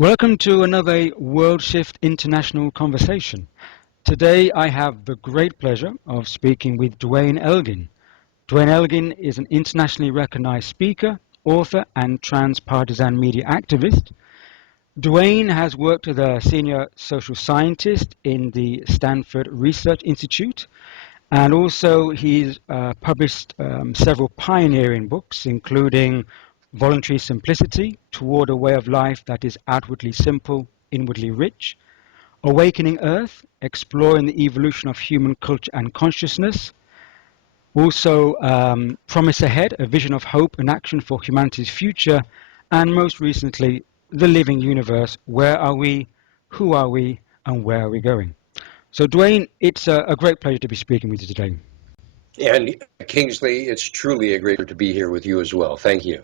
Welcome to another World Shift International conversation. Today I have the great pleasure of speaking with Duane Elgin. Duane Elgin is an internationally recognized speaker, author, and trans-partisan media activist. Duane has worked as a senior social scientist in the Stanford Research Institute, and also he's published several pioneering books, including Voluntary Simplicity, Toward a Way of Life that is Outwardly Simple, Inwardly Rich, Awakening Earth, Exploring the Evolution of Human Culture and Consciousness, also Promise Ahead, A Vision of Hope and Action for Humanity's Future, and most recently, The Living Universe, Where Are We, Who Are We, and Where Are We Going? So Duane, it's a great pleasure to be speaking with you today. And Kingsley, it's truly a great pleasure to be here with you as well. Thank you.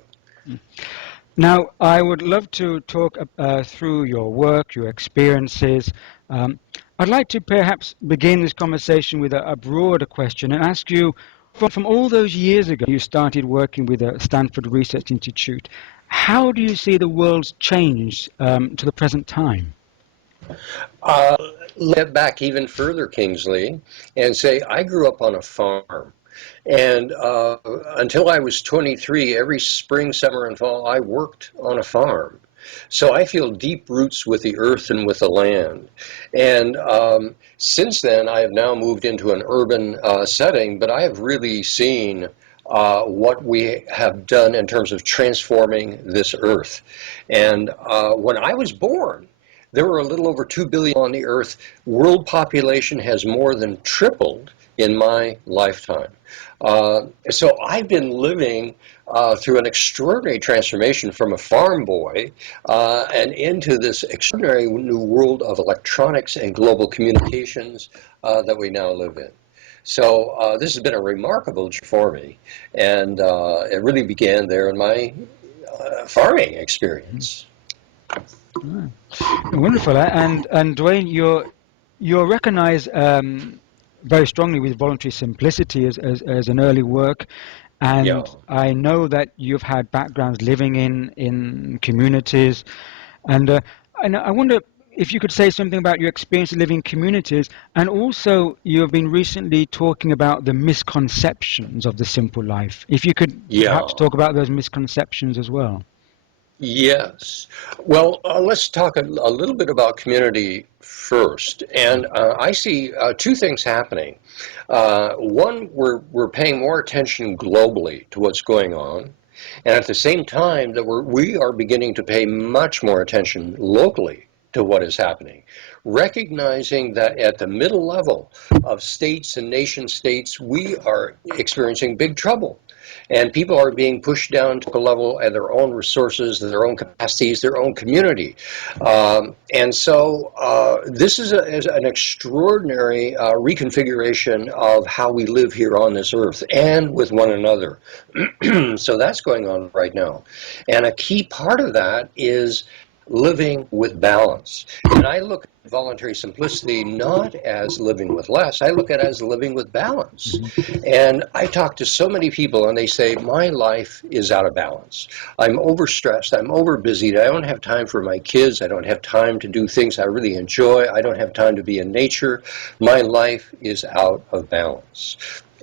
Now, I would love to talk through your work, your experiences. I'd like to perhaps begin this conversation with a broader question and ask you, from all those years ago you started working with the Stanford Research Institute, how do you see the world's changed to the present time? Let back even further, Kingsley, and say I grew up on a farm. And until I was 23, every spring, summer, and fall, I worked on a farm. So I feel deep roots with the earth and with the land. And since then, I have now moved into an urban setting, but I have really seen what we have done in terms of transforming this earth. And when I was born, there were a little over 2 billion on the earth. World population has more than tripled in my lifetime. So I've been living through an extraordinary transformation from a farm boy and into this extraordinary new world of electronics and global communications that we now live in. So this has been a remarkable journey for me, and it really began there in my farming experience. Wonderful. And Duane, you're recognized very strongly with Voluntary Simplicity as an early work, and yeah. I know that you've had backgrounds living in communities, and I wonder if you could say something about your experience of living in communities, and also you have been recently talking about the misconceptions of the simple life. If you could perhaps talk about those misconceptions as well. Yes. Well, let's talk a little bit about community first. And I see two things happening. One, we're paying more attention globally to what's going on. And at the same time, that we are beginning to pay much more attention locally to what is happening, recognizing that at the middle level of states and nation states, we are experiencing big trouble. And people are being pushed down to the level of their own resources, their own capacities, their own community. And so this is an extraordinary reconfiguration of how we live here on this earth and with one another. So that's going on right now. And a key part of that is living with balance. And I look at voluntary simplicity not as living with less, I look at it as living with balance. And I talk to so many people and they say, my life is out of balance. I'm overstressed, I'm overbusied, I don't have time for my kids, I don't have time to do things I really enjoy, I don't have time to be in nature. My life is out of balance.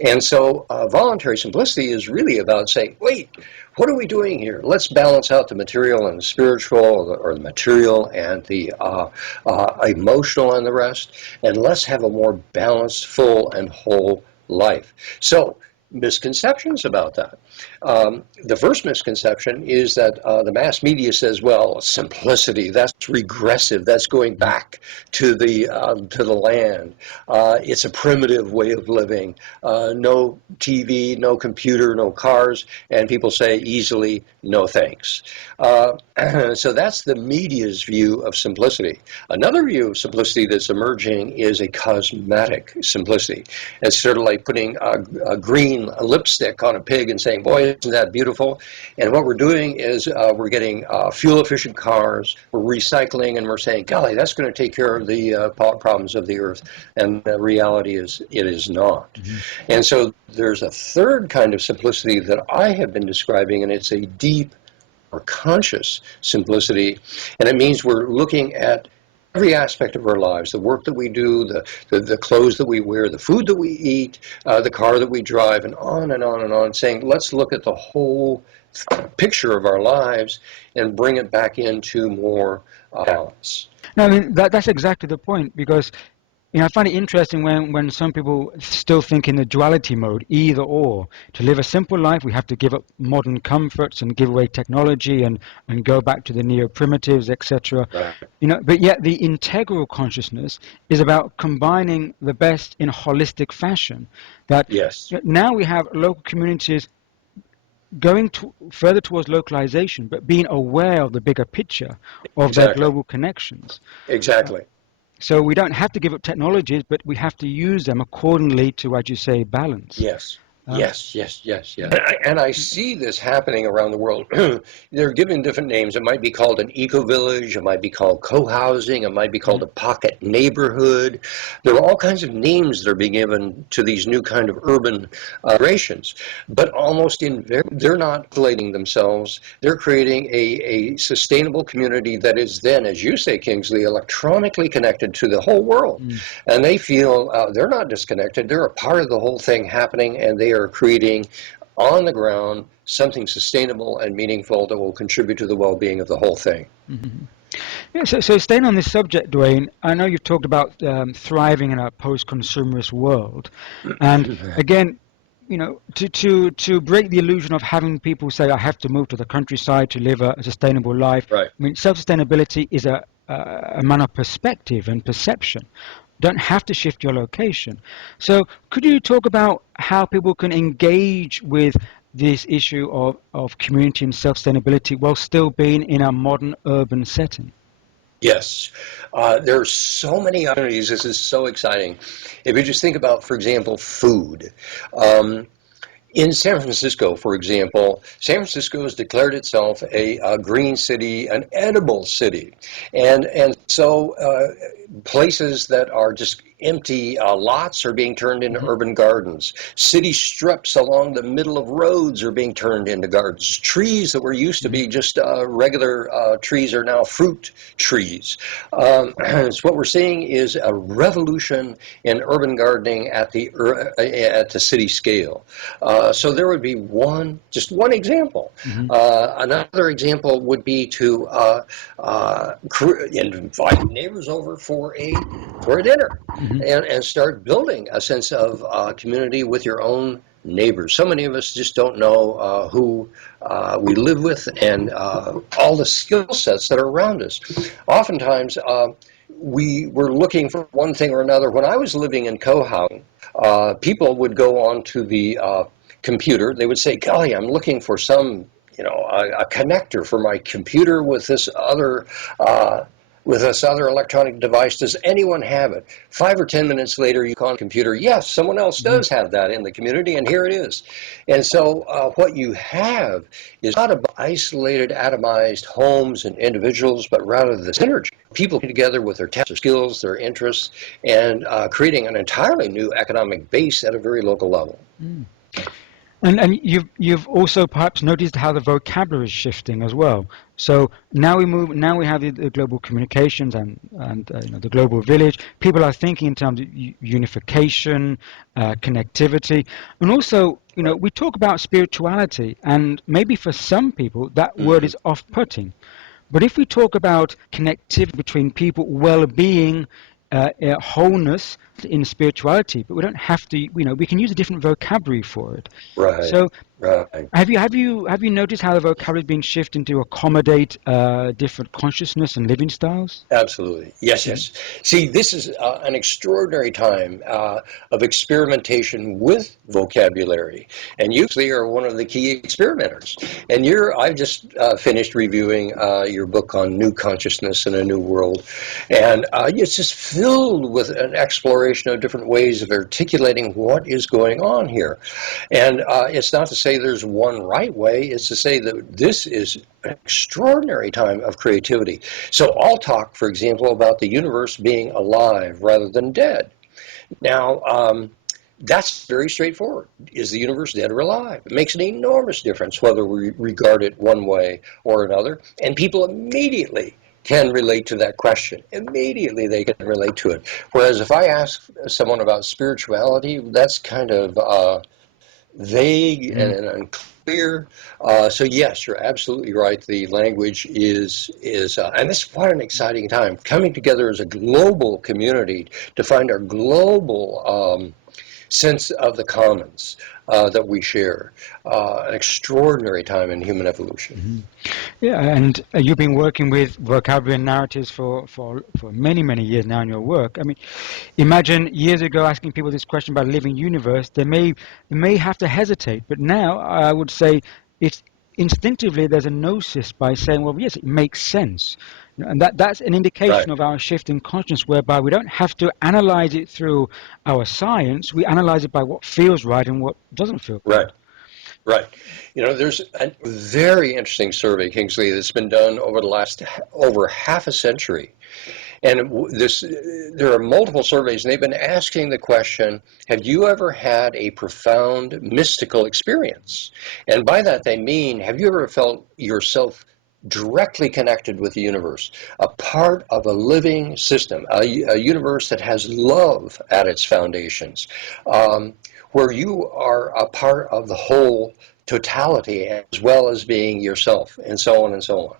And so voluntary simplicity is really about saying, wait, what are we doing here? Let's balance out the material and the spiritual, or the material and the emotional and the rest, and let's have a more balanced, full, and whole life. So, misconceptions about that. The first misconception is that the mass media says, well, simplicity, that's regressive, that's going back to the land. It's a primitive way of living. No TV, no computer, no cars, and people say easily, no thanks. So that's the media's view of simplicity. Another view of simplicity that's emerging is a cosmetic simplicity. It's sort of like putting a green lipstick on a pig and saying, boy, isn't that beautiful? And what we're doing is we're getting fuel-efficient cars, we're recycling, and we're saying, golly, that's going to take care of the problems of the earth. And the reality is it is not. Mm-hmm. And so there's a third kind of simplicity that I have been describing, and it's a deep more conscious simplicity, and it means we're looking at every aspect of our lives, the work that we do, the clothes that we wear, the food that we eat, the car that we drive, and on and on and on, saying, let's look at the whole picture of our lives and bring it back into more balance. No, I mean, that's exactly the point, because I find it interesting when some people still think in the duality mode, either or. To live a simple life, we have to give up modern comforts and give away technology and go back to the neo-primitives, etc. Right. But yet the integral consciousness is about combining the best in a holistic fashion. That Yes. now we have local communities going further towards localization, but being aware of the bigger picture of their global connections. Exactly. So we don't have to give up technologies, but we have to use them accordingly to, as you say, balance. Yes. Yes. And I see this happening around the world. They're given different names. It might be called an eco-village. It might be called co-housing. It might be called a pocket neighborhood. There are all kinds of names that are being given to these new kind of urban migrations. But almost they're not isolating themselves. They're creating a sustainable community that is then, as you say, Kingsley, electronically connected to the whole world. And they feel they're not disconnected. They're a part of the whole thing happening, and they are creating on the ground something sustainable and meaningful that will contribute to the well-being of the whole thing. Mm-hmm. Yeah, so staying on this subject, Duane, I know you've talked about thriving in a post-consumerist world, and again, to break the illusion of having people say, I have to move to the countryside to live a sustainable life. Right. I mean, self-sustainability is a matter of perspective and perception. Don't have to shift your location. So could you talk about how people can engage with this issue of community and self-sustainability while still being in a modern urban setting? Yes. There are so many opportunities. This is so exciting. If you just think about, for example, food. In San Francisco, for example, San Francisco has declared itself a green city, an edible city. And so places that are just empty lots are being turned into urban gardens. City strips along the middle of roads are being turned into gardens. Trees that were used to be just regular trees are now fruit trees. So what we're seeing is a revolution in urban gardening at the city scale. So there would be just one example. Another example would be to invite neighbors over for a dinner and start building a sense of community with your own neighbors. So many of us just don't know who we live with and all the skill sets that are around us. Oftentimes, we were looking for one thing or another. When I was living in co-housing, people would go on to the computer. They would say, golly, I'm looking for some, a connector for my computer with this other electronic device. Does anyone have it? 5 or 10 minutes later, you call on the computer. Yes, someone else does have that in the community, and here it is. And so what you have is not about isolated, atomized homes and individuals, but rather the synergy. People together with their talents, their skills, their interests, and creating an entirely new economic base at a very local level. And you've also perhaps noticed how the vocabulary is shifting as well. So now we have the global communications and the global village. People are thinking in terms of unification, connectivity, and also we talk about spirituality, and maybe for some people that word is off-putting. But if we talk about connectivity between people, well-being, wholeness in spirituality, but we don't have to. We can use a different vocabulary for it. Right. So, right. have you noticed how the vocabulary is being shifted to accommodate different consciousness and living styles? Absolutely. Yes. See, this is an extraordinary time of experimentation with vocabulary, and you are one of the key experimenters. And I've just finished reviewing your book on new consciousness in a new world, and it's just filled with an exploration of different ways of articulating what is going on here. And it's not to say there's one right way, it's to say that this is an extraordinary time of creativity. So I'll talk, for example, about the universe being alive rather than dead. Now, That's very straightforward. Is the universe dead or alive? It makes an enormous difference whether we regard it one way or another. And people immediately can relate to that question. Immediately they can relate to it. Whereas if I ask someone about spirituality, that's kind of vague and unclear. So yes, you're absolutely right. The language is and this what an exciting time coming together as a global community to find our global sense of the commons that we share. An extraordinary time in human evolution. Yeah, and you've been working with vocabulary and narratives for many, many years now in your work. I mean, imagine years ago asking people this question about a living universe, they may have to hesitate, but now I would say it's instinctively there's a gnosis by saying, well, yes, it makes sense. And that's an indication Right, of our shift in consciousness, whereby we don't have to analyze it through our science, we analyze it by what feels right and what doesn't feel right. right. Right. You know, there's a very interesting survey, Kingsley, that's been done over the last over half a century. And there are multiple surveys, and they've been asking the question, have you ever had a profound mystical experience? And by that they mean, have you ever felt yourself directly connected with the universe, a part of a living system, a universe that has love at its foundations, where you are a part of the whole totality as well as being yourself, and so on and so on.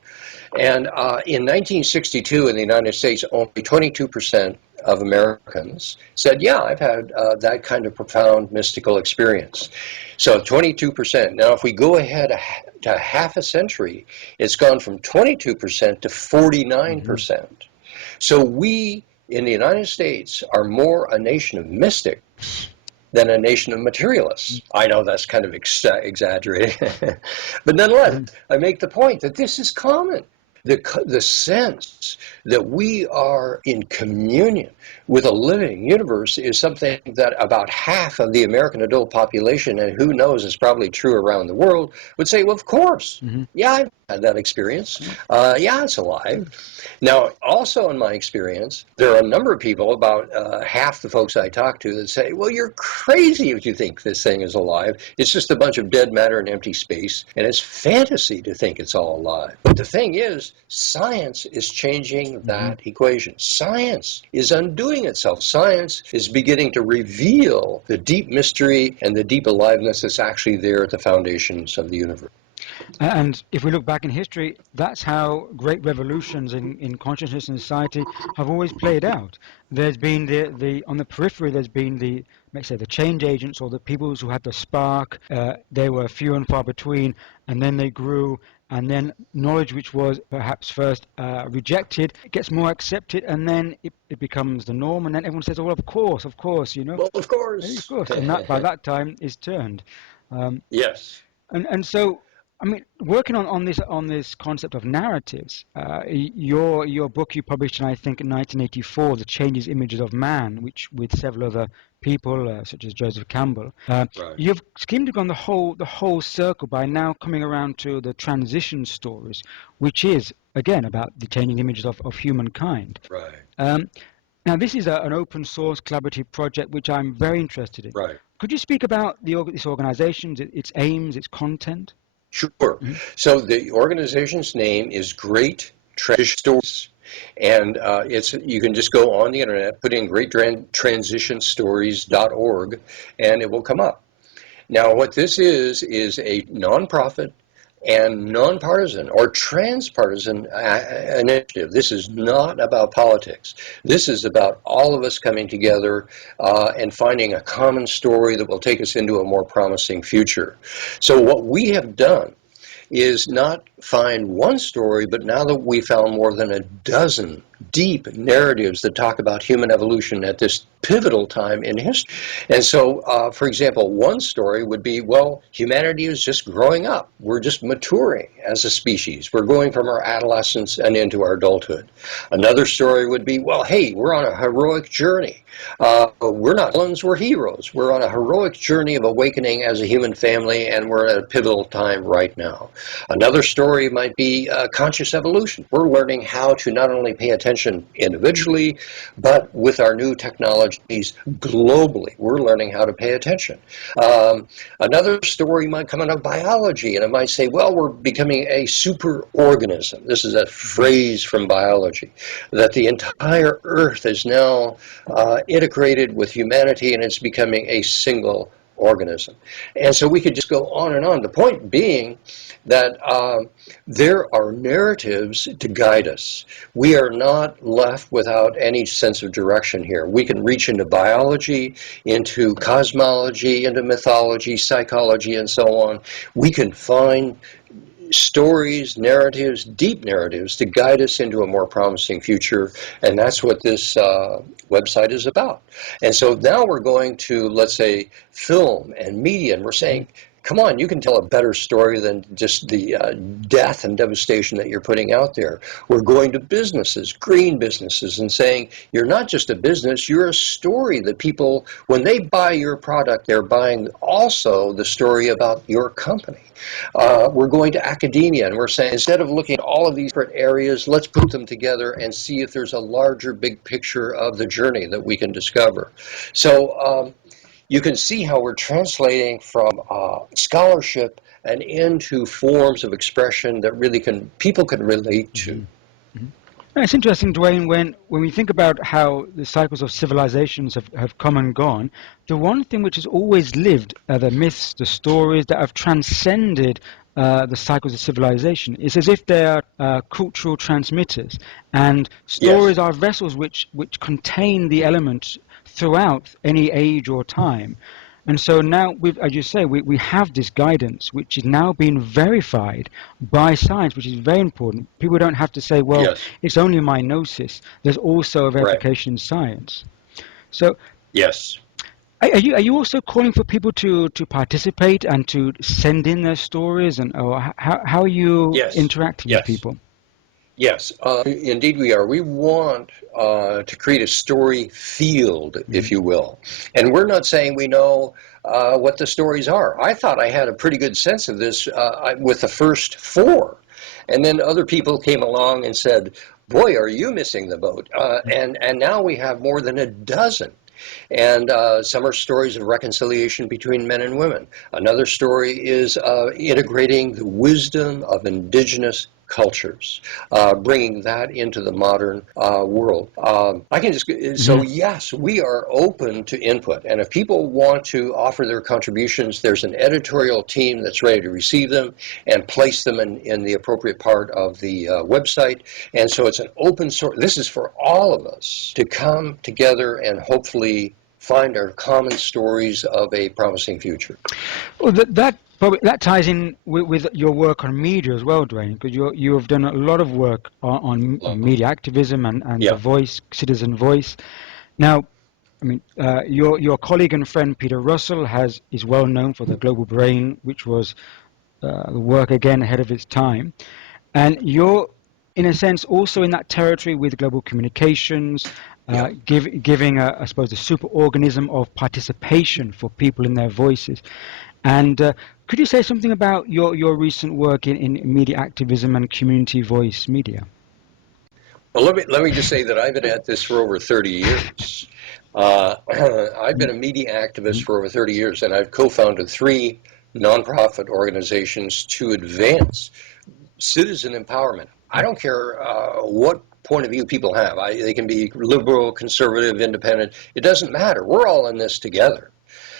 And in 1962 in the United States, only 22% of Americans said, yeah, I've had that kind of profound mystical experience. So 22%. Now, if we go ahead to half a century, it's gone from 22% to 49%. So we in the United States are more a nation of mystics than a nation of materialists. I know that's kind of exaggerating, but nonetheless, I make the point that this is common. The sense that we are in communion with a living universe is something that about half of the American adult population, and who knows, is probably true around the world, would say, well, of course. Yeah, I've had that experience. Yeah, it's alive. Now, also in my experience, there are a number of people, about half the folks I talk to, that say, well, you're crazy if you think this thing is alive. It's just a bunch of dead matter and empty space, and it's fantasy to think it's all alive. But the thing is, science is changing that equation. Science is undoing itself. Science is beginning to reveal the deep mystery and the deep aliveness that's actually there at the foundations of the universe. And if we look back in history, that's how great revolutions in consciousness and society have always played out. There's been on the periphery, there's been let's say, the change agents or the people who had the spark. They were few and far between, and then they grew, and then knowledge which was perhaps first rejected gets more accepted, and then it becomes the norm, and then everyone says, oh, well, of course, Well, of of course. course, and that by that time is turned. Yes. And so, I mean, working on this concept of narratives, your book you published in, I think, in 1984, The Changes Images of Man, which with several other people such as Joseph Campbell, Right. you've seemed to have gone the whole circle by now coming around to the transition stories, which is again about the changing images of humankind. Right. Now, this is an open source collaborative project which I'm very interested in. Right. Could you speak about this organization, its aims, its content? Sure. So the organization's name is Great Transition Stories, and you can just go on the internet, put in greattransitionstories.org, and it will come up. Now, what this is a nonprofit and nonpartisan or transpartisan initiative. This is not about politics. This is about all of us coming together and finding a common story that will take us into a more promising future. So what we have done is not find one story, but now that we found more than a dozen deep narratives that talk about human evolution at this pivotal time in history. And so, for example, one story would be, well, humanity is just growing up. We're just maturing as a species. We're going from our adolescence and into our adulthood. Another story would be, well, hey, we're on a heroic journey. We're not villains, we're heroes. We're on a heroic journey of awakening as a human family, and we're at a pivotal time right now. Another story story might be conscious evolution. We're learning how to not only pay attention individually, but with our new technologies globally. We're learning how to pay attention. Another story might come out of biology, and it might say, well, we're becoming a superorganism. This is a phrase from biology, that the entire Earth is now integrated with humanity, and it's becoming a single organism. And so we could just go on and on. The point being that there are narratives to guide us. We are not left without any sense of direction here. We can reach into biology, into cosmology, into mythology, psychology, and so on. We can find stories, narratives, deep narratives to guide us into a more promising future, and that's what this website is about. And so now we're going to, let's say, film and media, and we're saying, come on, you can tell a better story than just the death and devastation that you're putting out there. We're going to businesses, green businesses, and saying, you're not just a business, you're a story that people, when they buy your product, they're buying also the story about your company. We're going to academia, and we're saying, instead of looking at all of these different areas, let's put them together and see if there's a larger, big picture of the journey that we can discover. So you can see how we're translating from scholarship and into forms of expression that really people can relate to. Mm-hmm. It's interesting, Duane, when we think about how the cycles of civilizations have come and gone, the one thing which has always lived are the myths, the stories that have transcended the cycles of civilization. It's as if they are cultural transmitters, and stories are vessels which contain the elements throughout any age or time. And so now, as you say, we have this guidance which is now being verified by science, which is very important. People don't have to say, well, it's only my gnosis. There's also a verification in science. So yes. Are you also calling for people to participate and to send in their stories? Or how are you interacting with people? Yes, indeed we are. We want to create a story field, if you will. And we're not saying we know what the stories are. I thought I had a pretty good sense of this with the first 4. And then other people came along and said, boy, are you missing the boat. And now we have more than a dozen. And some are stories of reconciliation between men and women. Another story is integrating the wisdom of indigenous cultures, bringing that into the modern world. So yes, we are open to input. And if people want to offer their contributions, there's an editorial team that's ready to receive them and place them in the appropriate part of the website. And so it's an open source. This is for all of us to come together and hopefully find our common stories of a promising future. Well, that ties in with your work on media as well, Duane, because you have done a lot of work on media activism and the voice, citizen voice. Now, I mean, your colleague and friend Peter Russell is well known for the Global Brain, which was the work again ahead of its time, and you're in a sense also in that territory with global communications. Giving, I suppose, a superorganism of participation for people in their voices. And could you say something about your recent work in media activism and community voice media? Well, let me just say that I've been at this for over 30 years. I've been a media activist for over 30 years, and I've co-founded 3 nonprofit organizations to advance citizen empowerment. I don't care what point of view people have. They can be liberal, conservative, independent. It doesn't matter. We're all in this together.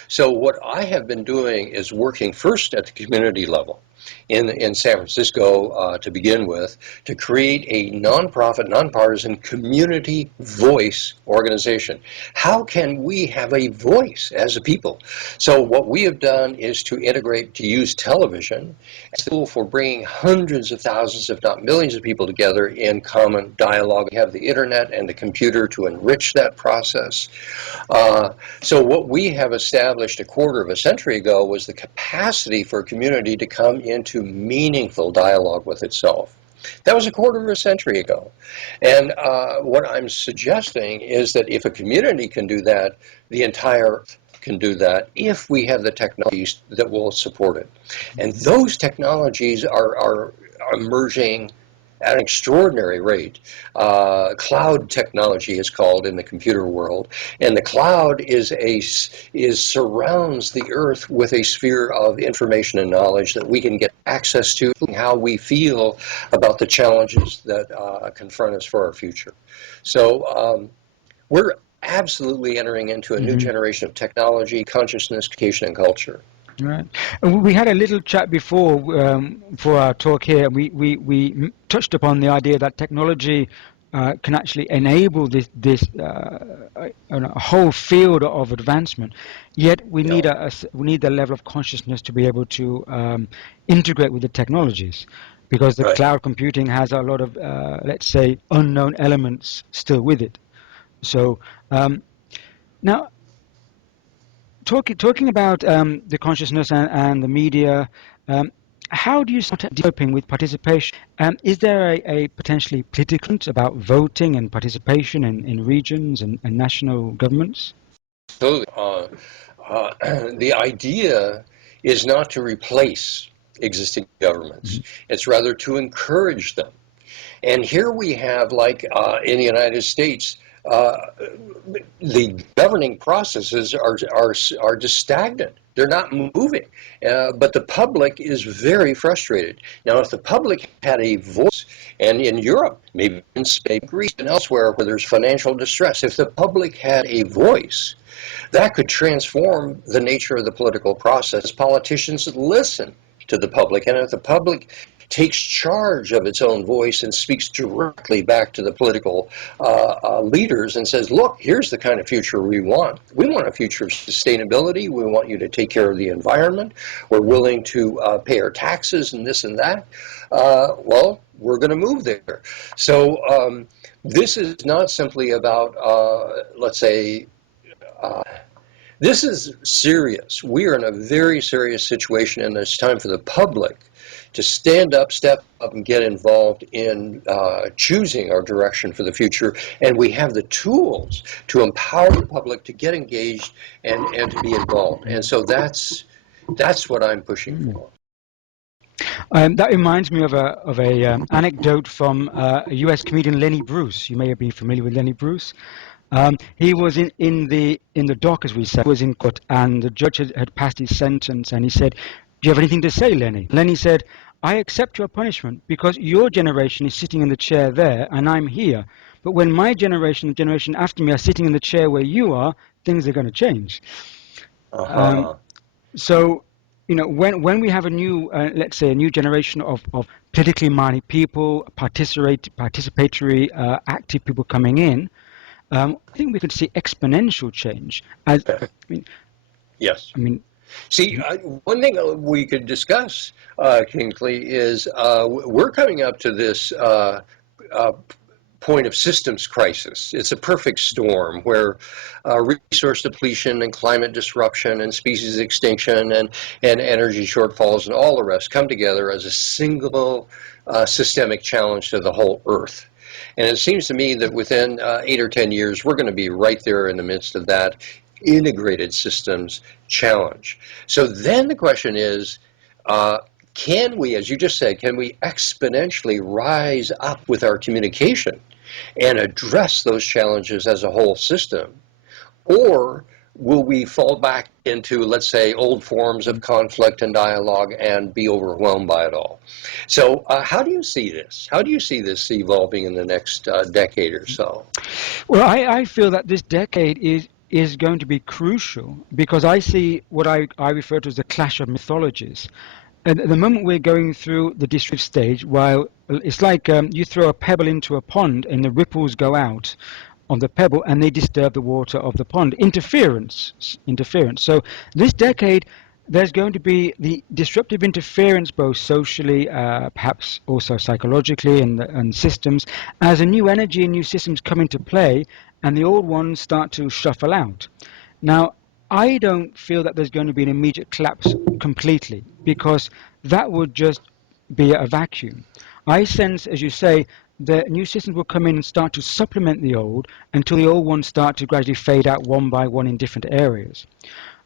So what I have been doing is working first at the community level in San Francisco to begin with, to create a nonprofit, nonpartisan community voice organization. How can we have a voice as a people? So what we have done is to use television as a tool for bringing hundreds of thousands, if not millions of people together in common dialogue. We have the internet and the computer to enrich that process. So what we have established a quarter of a century ago was the capacity for a community to come into meaningful dialogue with itself. That was a quarter of a century ago. And what I'm suggesting is that if a community can do that, the entire can do that if we have the technologies that will support it. And those technologies are emerging at an extraordinary rate. Cloud technology is called in the computer world, and the cloud surrounds the Earth with a sphere of information and knowledge that we can get access to, how we feel about the challenges that confront us for our future. So we're absolutely entering into a new generation of technology, consciousness, communication, and culture. Right. And we had a little chat before for our talk here. We touched upon the idea that technology can actually enable this a whole field of advancement. Yet we need we need a level of consciousness to be able to integrate with the technologies, because the cloud computing has a lot of let's say unknown elements still with it. So now, talking about the consciousness and the media, how do you start developing with participation? Is there a potentially political about voting and participation in regions and national governments? Absolutely. The idea is not to replace existing governments. It's rather to encourage them. And here we have, like in the United States, the governing processes are just stagnant. They're not moving. But the public is very frustrated. Now, if the public had a voice, and in Europe, maybe in Spain, Greece, and elsewhere where there's financial distress, if the public had a voice, that could transform the nature of the political process. Politicians listen to the public, and if the public takes charge of its own voice and speaks directly back to the political leaders and says, look, here's the kind of future we want. We want a future of sustainability. We want you to take care of the environment. We're willing to pay our taxes and this and that. Well, we're going to move there. So this is not simply about, let's say, this is serious. We are in a very serious situation, and it's time for the public to stand up, step up, and get involved in choosing our direction for the future. And we have the tools to empower the public to get engaged and to be involved. And so that's what I'm pushing for. That reminds me of a anecdote from a U.S. comedian, Lenny Bruce. You may have been familiar with Lenny Bruce. He was in the dock, as we said, was in court, and the judge had passed his sentence, and he said, "Do you have anything to say, Lenny?" Lenny said, "I accept your punishment because your generation is sitting in the chair there and I'm here. But when my generation, the generation after me, are sitting in the chair where you are, things are going to change." So, you know, when we have a new, let's say, a new generation of politically minded people, participatory, active people coming in, I think we could see exponential change. Yes. I mean, see, one thing we could discuss, Kingsley, is we're coming up to this point of systems crisis. It's a perfect storm where resource depletion and climate disruption and species extinction and energy shortfalls and all the rest come together as a single systemic challenge to the whole Earth. And it seems to me that within 8 or 10 years, we're going to be right there in the midst of that integrated systems challenge. So then the question is, can we, as you just said, can we exponentially rise up with our communication and address those challenges as a whole system? Or will we fall back into, let's say, old forms of conflict and dialogue and be overwhelmed by it all? So how do you see this? How do you see this evolving in the next decade or so? Well, I feel that this decade is going to be crucial, because I see what I refer to as the clash of mythologies. And at the moment we're going through the disruptive stage, while it's like you throw a pebble into a pond and the ripples go out on the pebble and they disturb the water of the pond. Interference. So this decade, there's going to be the disruptive interference, both socially, perhaps also psychologically, and systems, as a new energy and new systems come into play, and the old ones start to shuffle out. Now, I don't feel that there's going to be an immediate collapse completely, because that would just be a vacuum. I sense, as you say, the new systems will come in and start to supplement the old until the old ones start to gradually fade out one by one in different areas.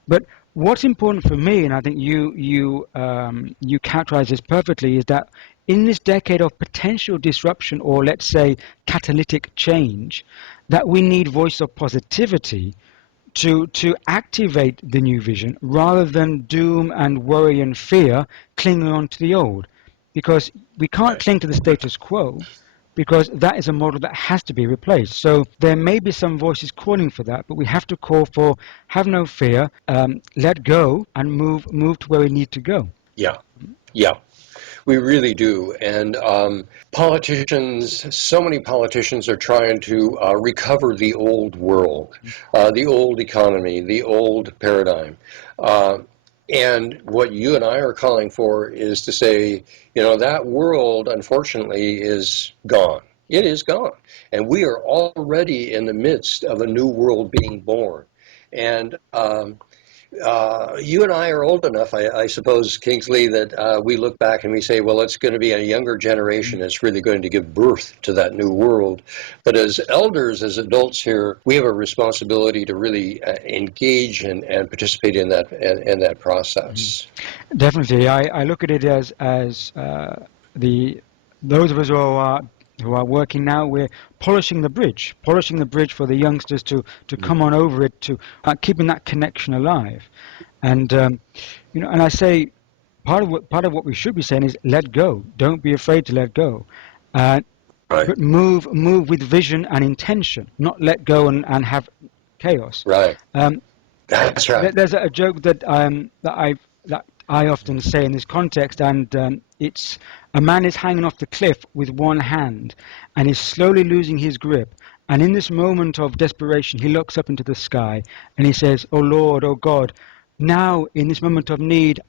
But what's important for me, and I think you characterize this perfectly, is that in this decade of potential disruption, or let's say catalytic change, that we need voice of positivity to activate the new vision rather than doom and worry and fear clinging on to the old. Because we can't cling to the status quo, because that is a model that has to be replaced. So there may be some voices calling for that, but we have to call for have no fear, let go, and move to where we need to go. Yeah, yeah. We really do. And politicians, so many politicians are trying to recover the old world, the old economy, the old paradigm. And what you and I are calling for is to say, that world, unfortunately, is gone. It is gone. And we are already in the midst of a new world being born. And you and I are old enough, I suppose, Kingsley, that we look back and we say, well, it's going to be a younger generation that's really going to give birth to that new world. But as elders, as adults here, we have a responsibility to really engage and participate in that process. Definitely. I look at it as those of us who are working now, we're polishing the bridge for the youngsters to come on over it, to keeping that connection alive. And and I say part of what we should be saying is let go. Don't be afraid to let go. Right. But move with vision and intention, not let go and have chaos. Right. That's right. There's a joke that I often say in this context, and it's a man is hanging off the cliff with one hand, and he's slowly losing his grip. And in this moment of desperation, he looks up into the sky, and he says, "Oh Lord, oh God, now in this moment of need,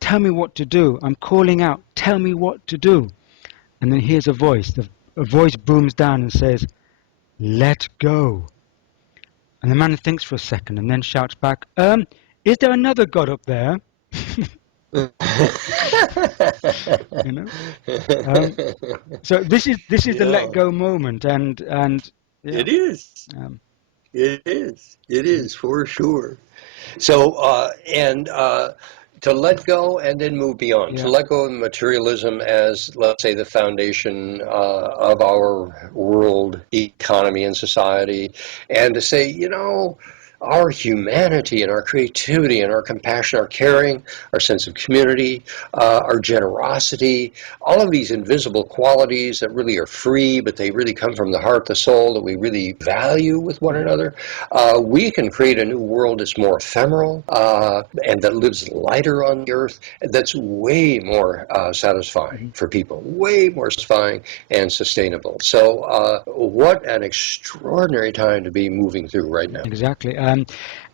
tell me what to do. I'm calling out, tell me what to do." And then here's a voice. A voice booms down and says, "Let go." And the man thinks for a second and then shouts back, "Is there another God up there?" So this is the let go moment, and yeah. It is. It is for sure. So to let go and then move beyond, to let go of materialism as, let's say, the foundation of our world economy and society, and to say, our humanity and our creativity and our compassion, our caring, our sense of community, our generosity, all of these invisible qualities that really are free, but they really come from the heart, the soul, that we really value with one another. We can create a new world that's more ephemeral and that lives lighter on the earth, that's way more satisfying for people, way more satisfying and sustainable. So what an extraordinary time to be moving through right now. Exactly. And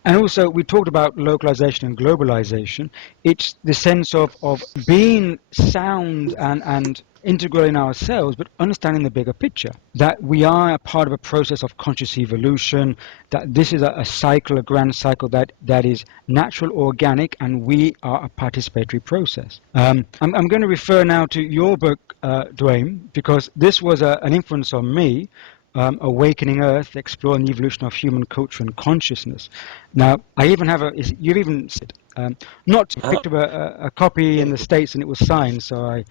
also, we talked about localization and globalization. It's the sense of being sound and integral in ourselves, but understanding the bigger picture, that we are a part of a process of conscious evolution, that this is a cycle, a grand cycle that is natural, organic, and we are a participatory process. I'm going to refer now to your book, Duane, because this was an influence on me. Awakening Earth, Exploring the Evolution of Human Culture and Consciousness. Now, I even have you've even said, not picked up a copy in the States and it was signed, so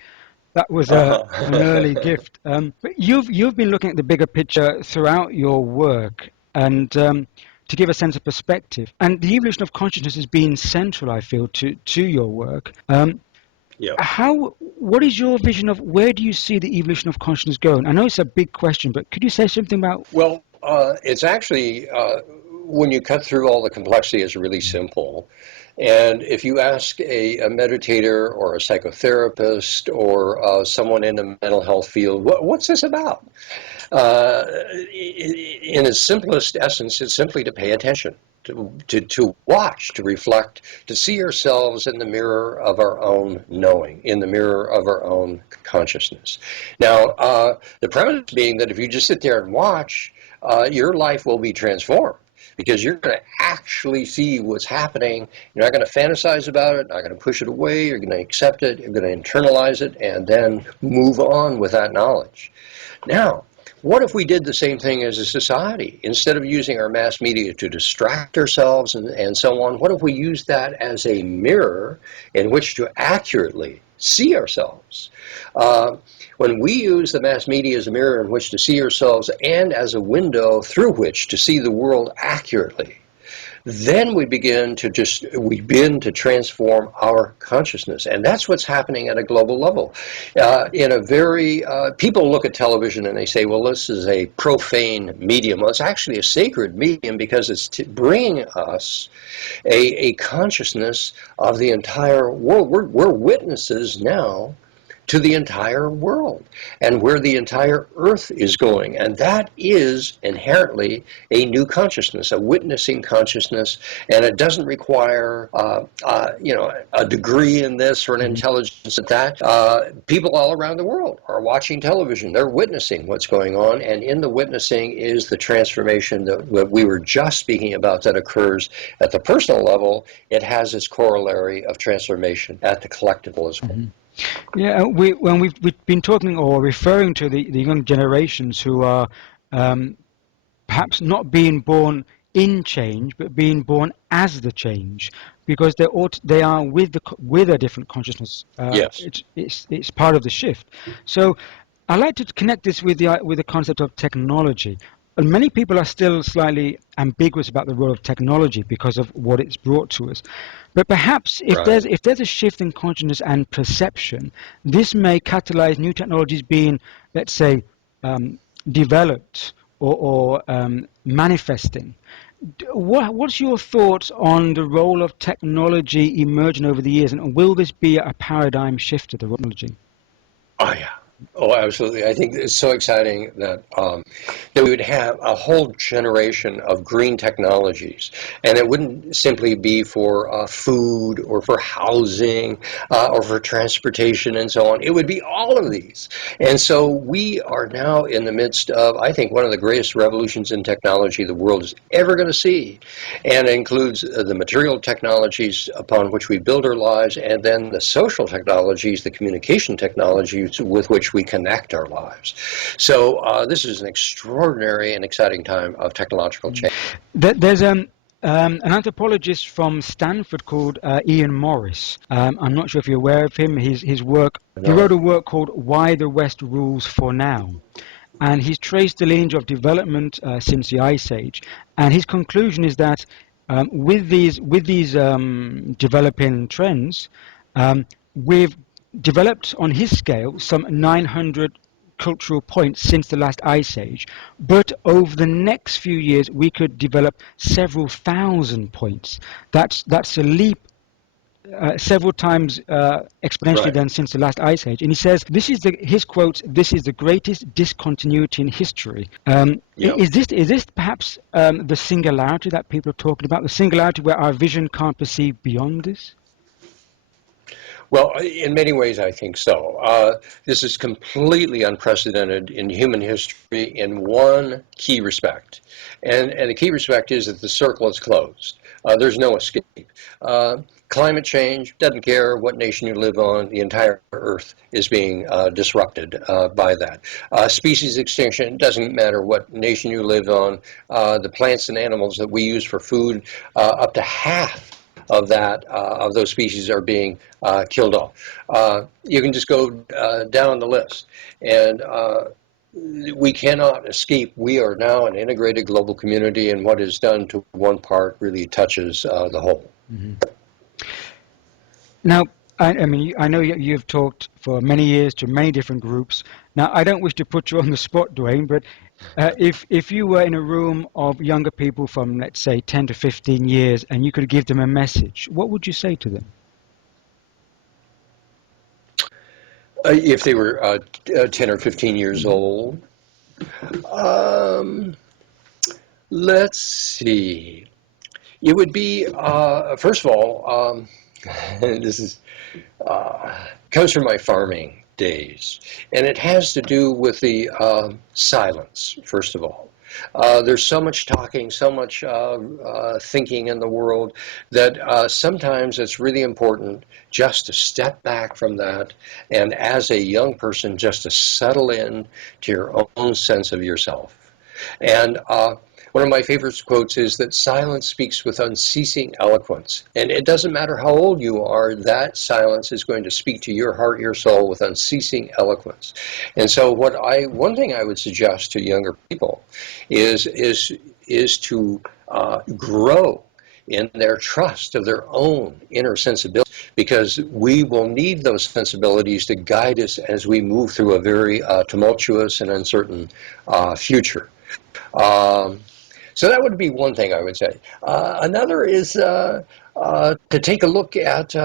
that was an early gift. But you've been looking at the bigger picture throughout your work, and to give a sense of perspective. And the evolution of consciousness has been central, I feel, to your work. What is your vision of where do you see the evolution of consciousness going? I know it's a big question, but could you say something about? Well, it's actually, when you cut through all the complexity, it's really simple. And if you ask a meditator or a psychotherapist or someone in the mental health field, what's this about? In its simplest essence, it's simply to pay attention. To watch, to reflect, to see ourselves in the mirror of our own knowing, in the mirror of our own consciousness. Now, the premise being that if you just sit there and watch, your life will be transformed, because you're going to actually see what's happening. You're not going to fantasize about it, not going to push it away, you're going to accept it, you're going to internalize it, and then move on with that knowledge. Now, What if we did the same thing as a society? Instead of using our mass media to distract ourselves and so on, what if we use that as a mirror in which to accurately see ourselves? When we use the mass media as a mirror in which to see ourselves and as a window through which to see the world accurately, then we begin to transform our consciousness, and that's what's happening at a global level. In a very People look at television and they say, "Well, this is a profane medium." Well, it's actually a sacred medium because it's bringing us a consciousness of the entire world. We're witnesses now to the entire world and where the entire earth is going. And that is inherently a new consciousness, a witnessing consciousness. And it doesn't require, a degree in this or an intelligence at that. People all around the world are watching television. They're witnessing what's going on. And in the witnessing is the transformation that we were just speaking about that occurs at the personal level. It has its corollary of transformation at the collective level as well. Yeah, when we've been talking or referring to the young generations who are perhaps not being born in change, but being born as the change, because they are with a different consciousness. Yes. It's part of the shift. So I like to connect this with the concept of technology. And many people are still slightly ambiguous about the role of technology because of what it's brought to us. But perhaps if there's a shift in consciousness and perception, this may catalyze new technologies being, let's say, developed or manifesting. What's your thoughts on the role of technology emerging over the years, and will this be a paradigm shift to the technology? Oh, yeah. Oh, absolutely. I think it's so exciting that we would have a whole generation of green technologies, and it wouldn't simply be for food or for housing or for transportation and so on. It would be all of these. And so we are now in the midst of, I think, one of the greatest revolutions in technology the world is ever going to see. And it includes the material technologies upon which we build our lives, and then the social technologies, the communication technologies with which we connect our lives. So this is an extraordinary and exciting time of technological change. There's an anthropologist from Stanford called Ian Morris. I'm not sure if you're aware of him. His work. He wrote a work called "Why the West Rules for Now," and he's traced the lineage of development since the Ice Age. And his conclusion is that with these developing trends, we've developed on his scale some 900 cultural points since the last ice age, but over the next few years we could develop several thousand points. That's a leap several times exponentially than since the last ice age. And he says his quote, "This is the greatest discontinuity in history." Is this perhaps the singularity that people are talking about, the singularity where our vision can't perceive beyond this? Well, in many ways, I think so. This is completely unprecedented in human history in one key respect. And the key respect is that the circle is closed. There's no escape. Climate change, doesn't care what nation you live on, the entire Earth is being disrupted by that. Species extinction, doesn't matter what nation you live on. The plants and animals that we use for food, up to half of those species are being killed off. You can just go down the list, and we cannot escape. We are now an integrated global community, and what is done to one part really touches the whole. Mm-hmm. Now, I mean, I know you've talked for many years to many different groups. Now, I don't wish to put you on the spot, Duane, but if you were in a room of younger people from, let's say, 10 to 15 years, and you could give them a message, what would you say to them? If they were 10 or 15 years old, let's see. It would be, first of all, this is comes from my farming days, and it has to do with the silence, first of all. There's so much talking, so much thinking in the world that sometimes it's really important just to step back from that, and as a young person, just to settle in to your own sense of yourself. And one of my favorite quotes is that silence speaks with unceasing eloquence. And it doesn't matter how old you are, that silence is going to speak to your heart, your soul with unceasing eloquence. And so one thing I would suggest to younger people is to grow in their trust of their own inner sensibility, because we will need those sensibilities to guide us as we move through a very tumultuous and uncertain future. So that would be one thing I would say. Another is to take a look at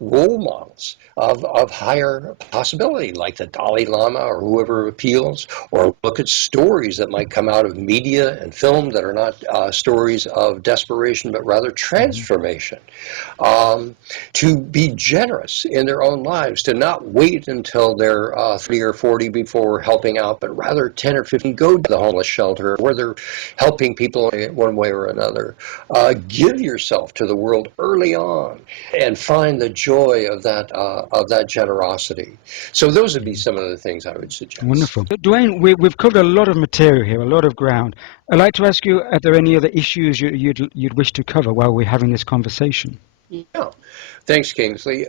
role models of higher possibility, like the Dalai Lama or whoever appeals, or look at stories that might come out of media and film that are not stories of desperation, but rather transformation. To be generous in their own lives, to not wait until they're 30 or 40 before helping out, but rather 10 or 15, go to the homeless shelter where they're helping people in one way or another. Give yourself to the world early on and find the joy of that generosity. So those would be some of the things I would suggest. Wonderful. Duane, we've covered a lot of material here, a lot of ground. I'd like to ask you, are there any other issues you'd wish to cover while we're having this conversation? Yeah. Thanks, Kingsley.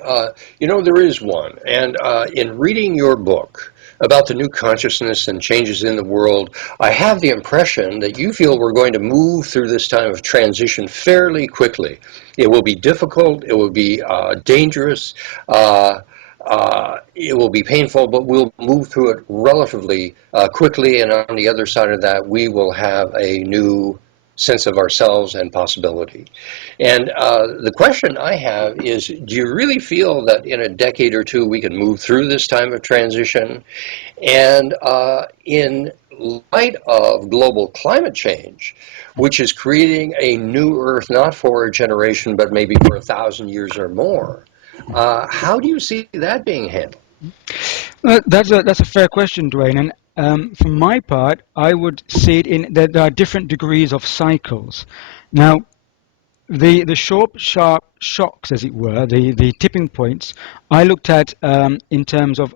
There is one. And in reading your book about the new consciousness and changes in the world, I have the impression that you feel we're going to move through this time of transition fairly quickly. It will be difficult. It will be dangerous. It will be painful, but we'll move through it relatively quickly. And on the other side of that, we will have a new sense of ourselves and possibility. And the question I have is, do you really feel that in a decade or two we can move through this time of transition? And in light of global climate change, which is creating a new Earth, not for a generation, but maybe for 1,000 years or more, how do you see that being handled? That's a fair question, Duane. And for my part, I would see it in that there are different degrees of cycles. Now, the short, sharp shocks, as it were, the tipping points, I looked at in terms of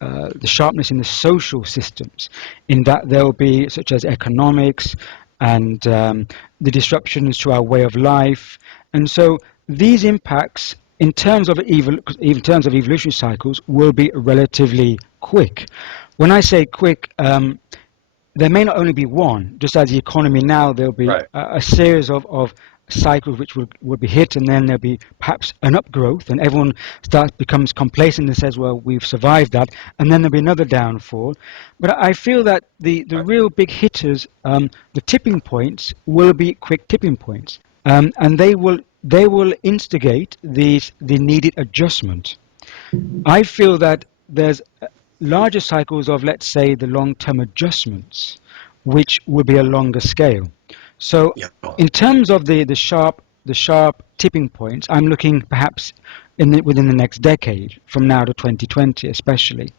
the sharpness in the social systems, in that there will be such as economics and the disruptions to our way of life. And so these impacts, in terms of evolutionary cycles, will be relatively quick. When I say quick, there may not only be one. Just as the economy now, there'll be a series of cycles which will be hit, and then there'll be perhaps an upgrowth, and everyone becomes complacent and says, well, we've survived that, and then there'll be another downfall. But I feel that the real big hitters, the tipping points, will be quick tipping points, and they will instigate the needed adjustment. I feel that there's larger cycles of, let's say, the long-term adjustments, which will be a longer scale. So in terms of the sharp tipping points, I'm looking perhaps within the next decade, from now to 2020 especially.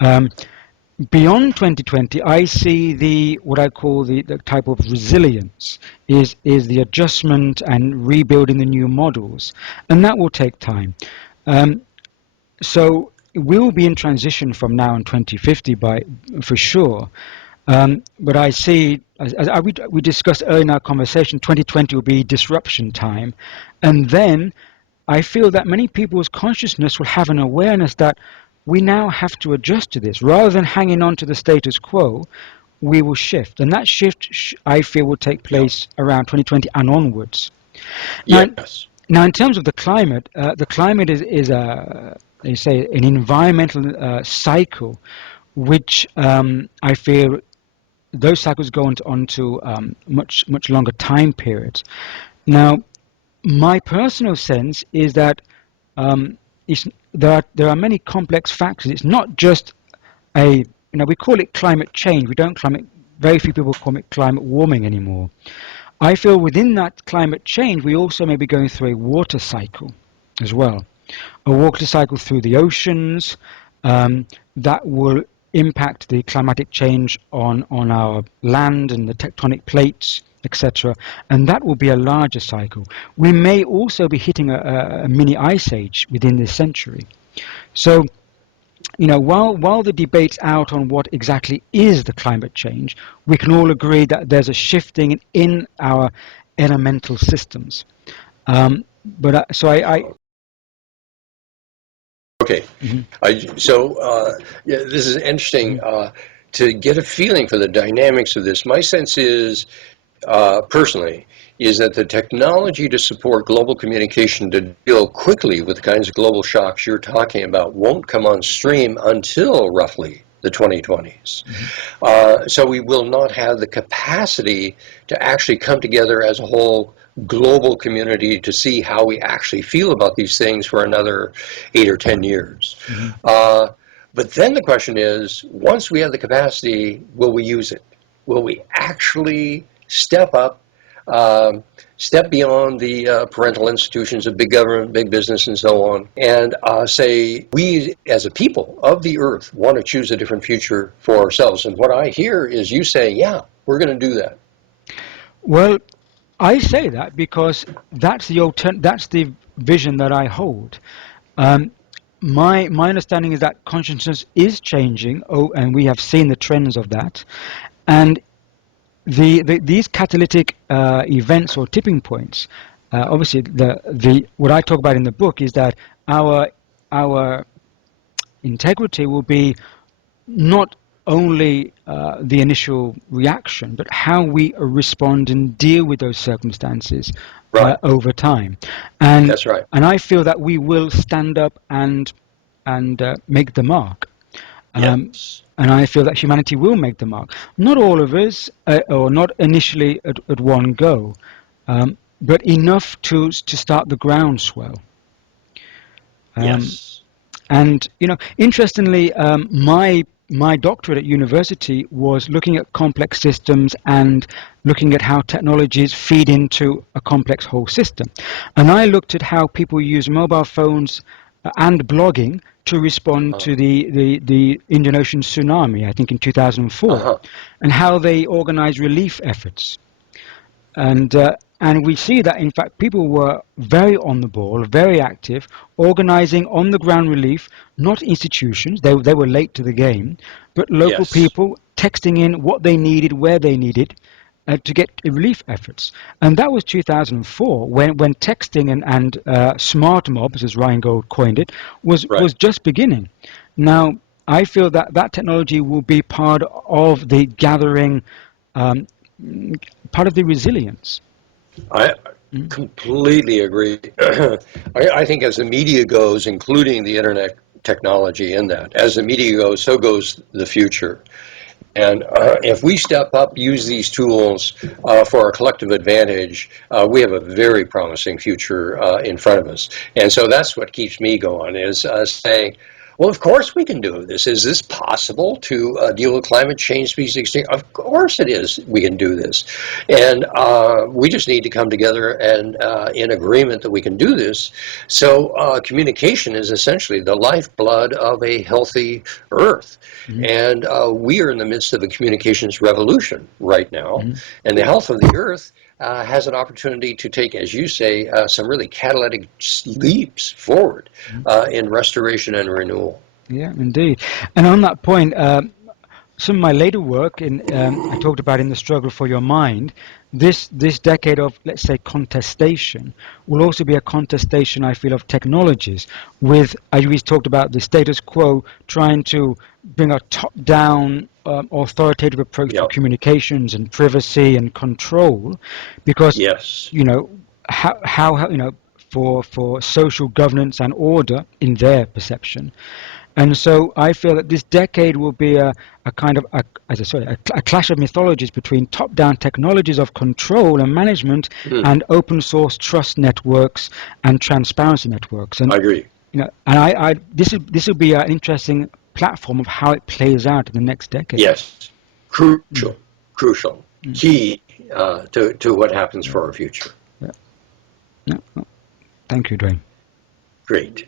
Beyond 2020, I see what I call the type of resilience is the adjustment and rebuilding the new models, and that will take time. So we'll be in transition from now in 2050 for sure. But I see, as we discussed earlier in our conversation, 2020 will be disruption time, and then I feel that many people's consciousness will have an awareness that we now have to adjust to this. Rather than hanging on to the status quo, we will shift. And that shift, I feel, will take place around 2020 and onwards. Now, in terms of the climate is they say, an environmental cycle, which I feel those cycles go onto much longer time periods. Now, my personal sense is that there are many complex factors. It's not just we call it climate change. Very few people call it climate warming anymore. I feel within that climate change, we also may be going through a water cycle as well. A water cycle through the oceans, that will impact the climatic change on our land and the tectonic plates, etc. And that will be a larger cycle. We may also be hitting a mini ice age within this century. So, while the debate's out on what exactly is the climate change, we can all agree that there's a shifting in our elemental systems. Okay. Mhm. Yeah, this is interesting to get a feeling for the dynamics of this. My sense is, personally, is that the technology to support global communication to deal quickly with the kinds of global shocks you're talking about won't come on stream until roughly the 2020s. So we will not have the capacity to actually come together as a whole global community to see how we actually feel about these things for another 8 or 10 years. Mhm. But then the question is, once we have the capacity, will we use it? Will we actually step up, step beyond the parental institutions of big government, big business, and so on, and say, we as a people of the earth want to choose a different future for ourselves? And what I hear is you saying, yeah, we're going to do that. Well, I say that because that's the vision that I hold. Um, my understanding is that consciousness is changing, and we have seen the trends of that. And these catalytic events or tipping points, obviously, the what I talk about in the book is that our integrity will be not only the initial reaction, but how we respond and deal with those circumstances Right. over time. And That's right. and I feel that we will stand up and make the mark. Um, Yes. and I feel that humanity will make the mark. Not all of us, or not initially at one go, but enough to start the groundswell. Um, Yes. And interestingly, my doctorate at university was looking at complex systems and looking at how technologies feed into a complex whole system. And I looked at how people use mobile phones and blogging to respond to the Indian Ocean tsunami, I think in 2004, Uh-huh. and how they organize relief efforts. And we see that, in fact, people were very on the ball, very active, organizing on the ground relief, not institutions. They were late to the game, but local Yes. people texting in what they needed, where they needed, to get relief efforts. And that was 2004, when texting and smart mobs, as Ryan Gold coined it, was Right. just beginning. Now, I feel that that technology will be part of the gathering, um, part of the resilience. I Mm. completely agree. I think as the media goes, including the internet technology in that, as the media goes, so goes the future. And if we step up, use these tools for our collective advantage, we have a very promising future in front of us. And so that's what keeps me going, is saying, well, of course we can do this. Is this possible to deal with climate change, species extinction? Of course it is. We can do this. And we just need to come together and in agreement that we can do this. So communication is essentially the lifeblood of a healthy Earth. Mhm. And we are in the midst of a communications revolution right now. Mhm. And the health of the Earth has an opportunity to take, as you say, some really catalytic leaps forward Mhm. in restoration and renewal. Yeah, indeed. And on that point, some of my later work I talked about in the struggle for your mind. This decade of, let's say, contestation will also be a contestation, I feel, of technologies. With, as we talked about, the status quo trying to bring a top-down, authoritative approach to Yeah. communications and privacy and control, because Yes. you know how for social governance and order in their perception. And so I feel that this decade will be a kind of a clash of mythologies between top-down technologies of control and management Mm, and open source trust networks and transparency networks. And I agree. this will be an interesting platform of how it plays out in the next decade. Yes. Mm, Crucial, mm, key to what happens yeah, for our future. yeah, yeah. Thank you, Dwayne. Great.